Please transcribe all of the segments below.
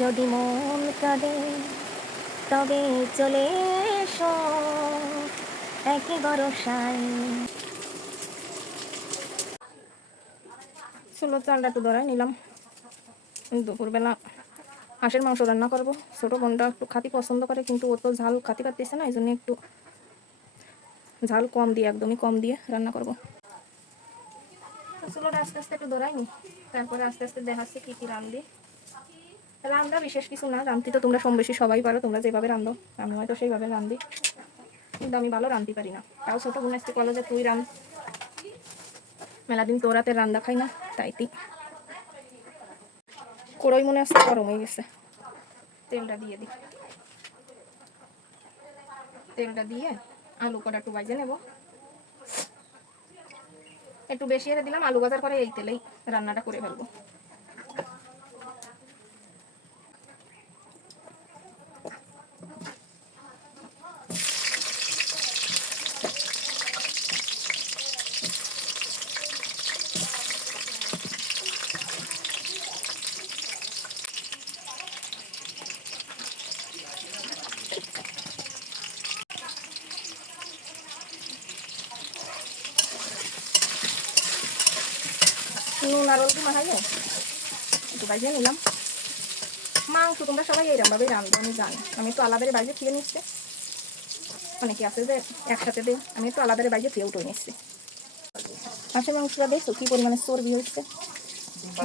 যদি মন কাঁদে তবে চলে এসো একই ভরসায়। ছোলো চালটা একটু ধরাই নিলাম। দুপুরবেলা হাঁসের মাংস রান্না করবো। ছোটো বোনটা একটু খাতি পছন্দ করে, কিন্তু ও তো ঝাল খাতি পারতেছে না, এই জন্য একটু ঝাল কম দিয়ে, একদমই কম দিয়ে রান্না করবো। ছোলোটা আস্তে আস্তে একটু ধরাই নি, তারপরে আস্তে আস্তে দেখাচ্ছি কি কি রান্ধি। রান্না বিশেষ কিছু না, রান্ধতে তো তোমরা কম বেশি সবাই পারো, তোমরা যেভাবে রান্ধো আমি হয়তো সেইভাবে রান্ধি, কিন্তু আমি ভালো রান্ধতে পারি না। তাও ছোটো বোন আসতে বলো যে তুই রান, মেলাদিন তোর রাতে রান্না খাই না, তাইতি কড়াই মনে আসতে গরম হয়ে গেছে। তেলটা দিয়ে দিই, তেলটা দিয়ে আলু কটা একটু ভাজে নেব। একটু বেশি এনে দিলাম, আলু ভাজার পরে এই তেলেই রান্নাটা করে ফেলবো। নুন আর হলদি মাখাইয়ে একটু ভাজিয়ে নিলাম। মাংস তোমরা সবাই এইরকম ভাবে রান্না, আমি জানি। আমি একটু আলাদারে বাইরে খেয়ে নিচ্ছি, অনেকে আছে যে একসাথে দেয়, আমি একটু আলাদারে বাইরে খেয়ে উঠে নিচ্ছি। হাঁসের মাংসটা দেখছো কি পরিমাণে চর্বি হচ্ছে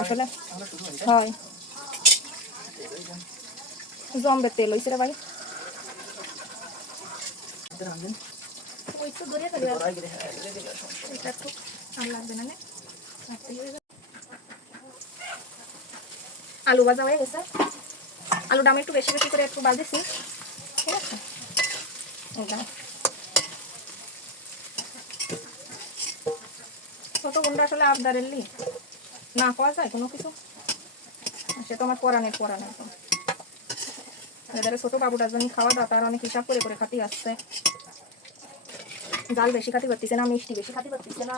আসলে। হয় জম্বের তেল হয়েছে রে ভাই। আলু ভাজা হয়ে গেছে, আলুটা আমি একটু বেশি বেশি করে একটু ভাজেছি, ঠিক আছে। ছোট বোনটা আসলে আবদারের লি না পাওয়া যায় কোনো কিছু, সে তো আমার পরাণের পরাণ একদম। এবারে ছোট বাবুটার জন্য খাওয়া দাওয়া তার অনেক হিসাব করে করে খাতি আসছে। জাল বেশি খাতি পারতেছে না, মিষ্টি বেশি খাতি পারতেছে না।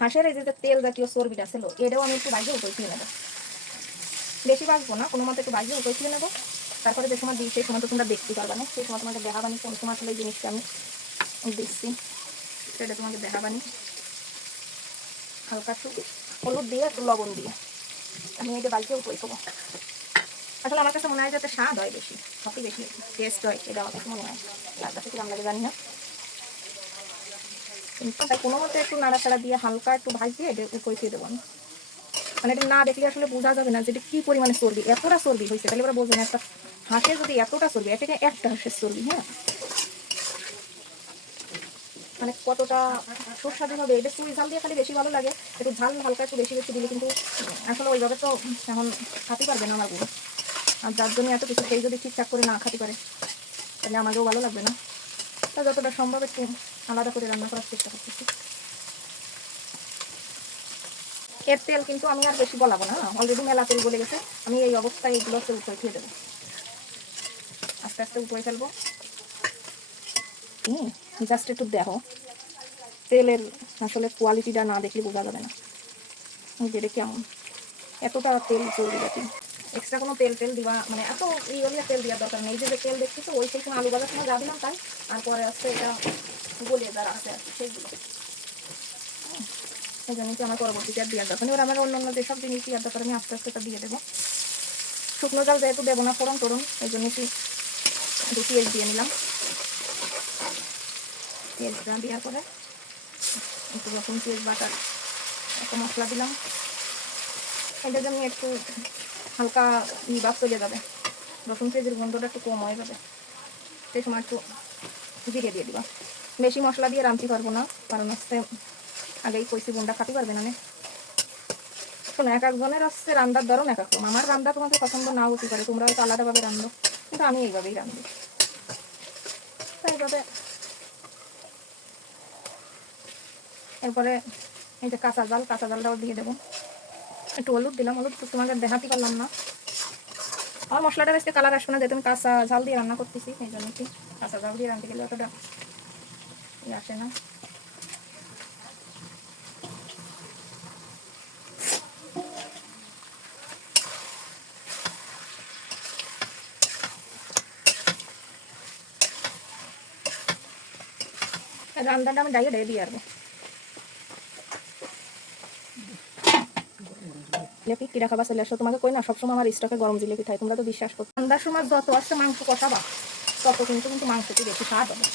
হাঁসের এই যে তেল জাতীয় চর্বিটা ছিল, এটাও আমি একটু বাইরে উঠে নেবো। বেশি বাঁচবো না, কোনো মতো একটু বাইরে উঠে নেবো। তারপরে যে সময় দিই সেই সময় তো তোমরা দেখতে পারবা না, সেই সময় তোমাকে দেখাবানি কোন সময় আসলে এই জিনিসটা আমি দিচ্ছি, সেটা তোমাকে দেখাবানি। হালকা একটু হলুদ দিয়ে একটু লবণ দিয়ে আমি এটা বাড়িতে উঠে দেবো। আসলে আমার কাছে মনে হয় যাতে স্বাদ হয় বেশি, সবই বেশি টেস্ট হয়, এটা আমার কাছে মনে হয়। তার কাছে কিরম লাগে জানি না, কিন্তু তাই কোনো মতো একটু নাড়াচাড়া দিয়ে হালকা একটু ভাজিয়ে উঠে দেবো আমি। মানে এটা না দেখলে আসলে বোঝা যাবে না যেটা কি পরিমাণে চর্বি, এতটা চর্বি হয়েছে, তাহলে ওরা বোঝে না একটা হাঁসের যদি এতটা চর্বি, এটাকে একটা হাঁসের চর্বি, হ্যাঁ, মানে কতটা সুস্বাদু হবে। এটা চুই ঝাল দিয়ে খালি বেশি ভালো লাগে, একটু ঝাল হালকা একটু বেশি বেশি দিলে, কিন্তু আসলে ওইভাবে তো এখন খাতে পারবে না আমার বোন। আর যার জন্য এত কিছু সেই যদি ঠিকঠাক করে না খাতে পারে তাহলে আমাকেও ভালো লাগবে না। তা যতটা সম্ভব একটু আলাদা করে রান্না করার চেষ্টা করতেছি। এর তেল কিন্তু আমি আর বেশি গলাবো না, অলরেডি মেলা তেল গলে গেছে। আমি এই অবস্থায় এগুলো হচ্ছে উপরে খেয়ে দেবো, আস্তে আস্তে উপরে ফেলবো। জাস্ট একটু দেখো তেলের আসলে কোয়ালিটিটা না দেখলে বোঝা যাবে না যেটা কেমন, এতটা তেল চর্বি জাতি। এক্সট্রা কোনো তেল তেল দিবা মানে এত ইয়ে তেল দেওয়ার দরকার নেই। যে তেল দেখছি তো ওই সেই সময় আলু ভাজার সময় যা দিলাম তাই, আর পরে আসছে এটা গলিয়ে যারা আছে আর কি সেইগুলো। এই জন্য কি আমার পরবর্তীতে আর দেওয়ার দরকার নেই। এবার আমার অন্য অন্য যেসব জিনিস দেওয়ার দরকার আমি আস্তে আস্তে দিয়ে দেবো। শুকনো জাল যেহেতু দেবো না ফোড়ন টোড়ন, এই জন্য কি একটু পেঁয়াজ দিয়ে নিলাম। পেঁয়াজটা দেওয়ার পরে একটু রসুন পেঁয়াজ বাটার একটা মশলা দিলাম। এটা জন্য একটু হালকা ভাব চলে যাবে, রসুন পেঁয়াজের গন্ধটা একটু কম হয়ে যাবে, সেই সময় একটু জিরে দিয়ে দিবা। বেশি মশলা দিয়ে রাঁধতে পারবো না, কারণ হচ্ছে আগেই কইছি বোনটা খাতে পারবে না। শোনো, এক একজনের হচ্ছে রান্নার ধরন এক রকম। আমার রান্না তোমাকে পছন্দ নাও হতে পারে, তোমরা হয়তো আলাদাভাবে রান্ধো, কিন্তু আমি এইভাবেই রান্ধি। এইভাবে এরপরে এই যে কাঁচা জালটাও দিয়ে দেবো। একটু হলুদ দিলাম, হলুদ তোমাকে দেখাতে পারলাম না। আমার মশলাটা বেশি কালার আসবে না, যেহেতু আমি কাঁচা ঝাল দিয়ে রান্না করতেছি, এই জন্য কি কাঁচা ঝাল দিয়ে রান্নতে গেলে অতটা আসে না। রান্নাটা আমি ডাইয়ে দিয়ে আসবো। জিলেপি কিরা খাবার চলে আসো, তোমাকে কই না সবসময় আমার স্টকে গরম জিলেপি খাই, তোমরা তো বিশ্বাস করো। রান্নার সময় যত আসছে মাংস কষাবা তত কিন্তু মাংসটি বেশি স্বাদ হবে।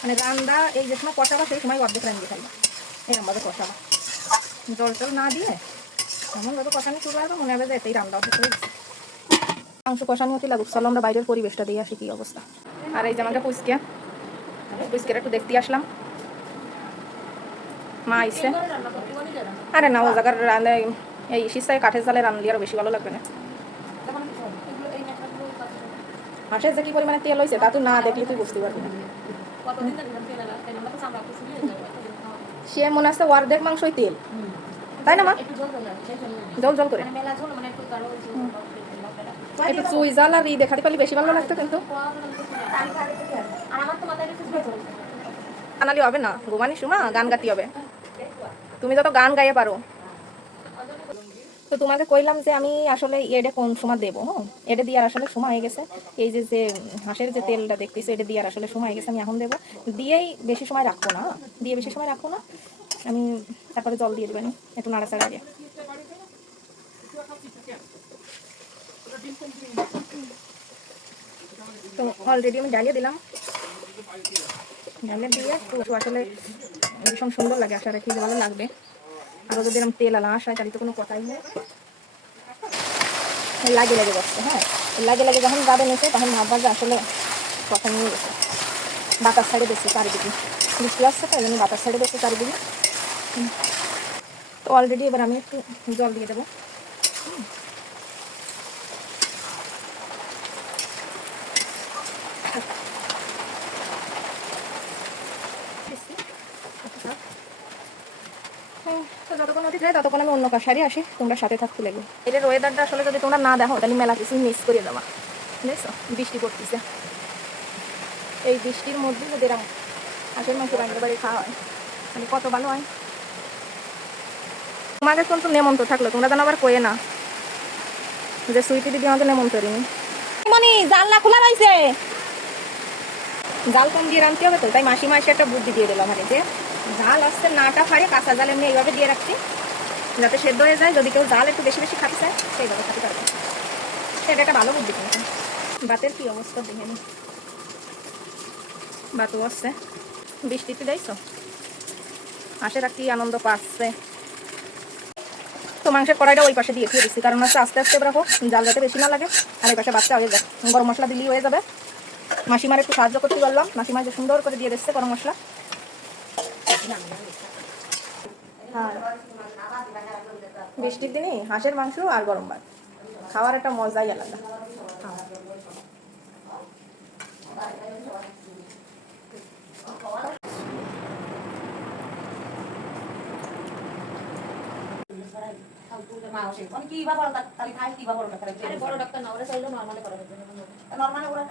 মানে রান্না এই যে সময় কষাবা সেই সময় অর্ধেক রান্না খাইবা, এরকম ভাবে কষাবা, জল টল না দিয়ে এমন ভাবে কষানো শুরু করবো মনে হবে যে এতেই রান্না অর্ধেক হয়ে গেছে। মাংস কষানো হতে লাগুক, চলো আমরা বাইরের পরিবেশটা দিয়ে আসি কি অবস্থা। আর এই যে আমাকে পুচকে একটু দেখতে আসলাম, মা আইসে। আরে না, ও জায়গার রান্না এই শীষটায় কাঠের জালে রান্নলি আরো বেশি ভালো লাগবে না। হাঁসের যে কি পরিমাণে তেল হয়েছে তা তুই না দেখলে তুই বুঝতে পারবি না। সে মনে আছে অর্ধেক মাংসই তেল, তাই না মা? জল জল করে একটু চুই জাল আর দেখাতে পারলে বেশি ভালো লাগতো, কিন্তু আনালি হবে না, ঘুমানি সুমা গান গাতি হবে, তুমি যত গান গাইয়ে পারো। তো তোমাকে কইলাম যে আমি আসলে এটা কোন সময় দেবো, হ্যাঁ এটা দিয়ে আর আসলে সময় হয়ে গেছে। এই যে যে হাঁসের যে তেলটা দেখতেছো এটা দিয়ে আর আসলে সময় হয়ে গেছে, আমি এখন দেবো। দিয়েই বেশি সময় রাখবো না, দিয়ে বেশি সময় রাখবো না আমি, তারপরে জল দিয়ে দেবেন একটু নাড়াচাড়া দিয়ে। তো অলরেডি আমি ডালিয়ে দিলাম, ডালিয়ে দিয়ে একটু আসলে ভীষণ সুন্দর লাগে, আশা রাখি যে ভালো লাগবে। আরও যদি এরকম তেল আলা আসায় তাহলে তো কোনো কথাই নেই, লাগে লাগে যাচ্ছে। হ্যাঁ লাগে লাগে যখন যাবে নিচে তখন ভাববা যে আসলে কথা নিয়ে গেছে। বাতাস সাইডে বেশি চারিদিকে বৃষ্টি আসছে, তাই আমি বাতাস সাইডে বেশি চারিদিকে। তো অলরেডি এবার আমি একটু জল দিয়ে দেবো। তো যতক্ষণ অতি যায় ততক্ষণ আমি অন্য কাশারি আসি, তোমরা সাথে থাকতে লাগবে। এটার ওয়েদারটা আসলে যদি তোমরা না দেখো তাহলে মেলা কিছু মিস করে দেওয়া, বুঝেছো? বৃষ্টি পড়তেছে, এই বৃষ্টির মধ্যে যদি এরকম হাঁসের মাংস রান্নার বাড়ি খাওয়া হয় মানে কত ভালো হয়। তোমাকে কিন্তু নেমন্ত থাকলো, তোমরা যেন আবার কয়ে না যে সুইটি দিদি আমাকে নেমন্তরিনি। মানে জানলা খোলা রয়েছে, জাল কম দিয়ে রাঁধতে হবে তো, তাই মাসিমা এসে একটা বুদ্ধি দিয়ে দিল আমাকে যে জাল আসছে নাটা ফাড়ে কাঁচা জাল এমনি এইভাবে দিয়ে রাখছি যাতে সেদ্ধ হয়ে যায়, যদি কেউ জাল একটু বেশি বেশি খাতে চায় সেইভাবে খাতে পারবে। সেটা একটা ভালো বুদ্ধি কিন্তু। বাতের কি অবস্থা দেখে নি, বাতও আসছে বৃষ্টিতে, যাইছো হাঁসেরা কি আনন্দ পাচ্ছে। তো মাংসের কড়াইটা ওই পাশে দিয়ে দিয়ে দিচ্ছি, কারণ হচ্ছে আস্তে আস্তে রাখো জাল যাতে বেশি না লাগে, আর এই পাশে বাচ্চা হয়ে যায়। গরম মশলা দিলেই হয়ে যাবে। মাসিমার একটু সাহায্য করতে পারলাম, মাসিমা যে সুন্দর করে দিয়ে দিচ্ছে গরম মশলা। বৃষ্টির দিনে হাঁসের মাংস আর গরম ভাত খাওয়ার একটা মজাই আলাদা। বড় ডাক্তার না ওরা চাইলে নর্মালে করা যাবে, নর্মালে ওরা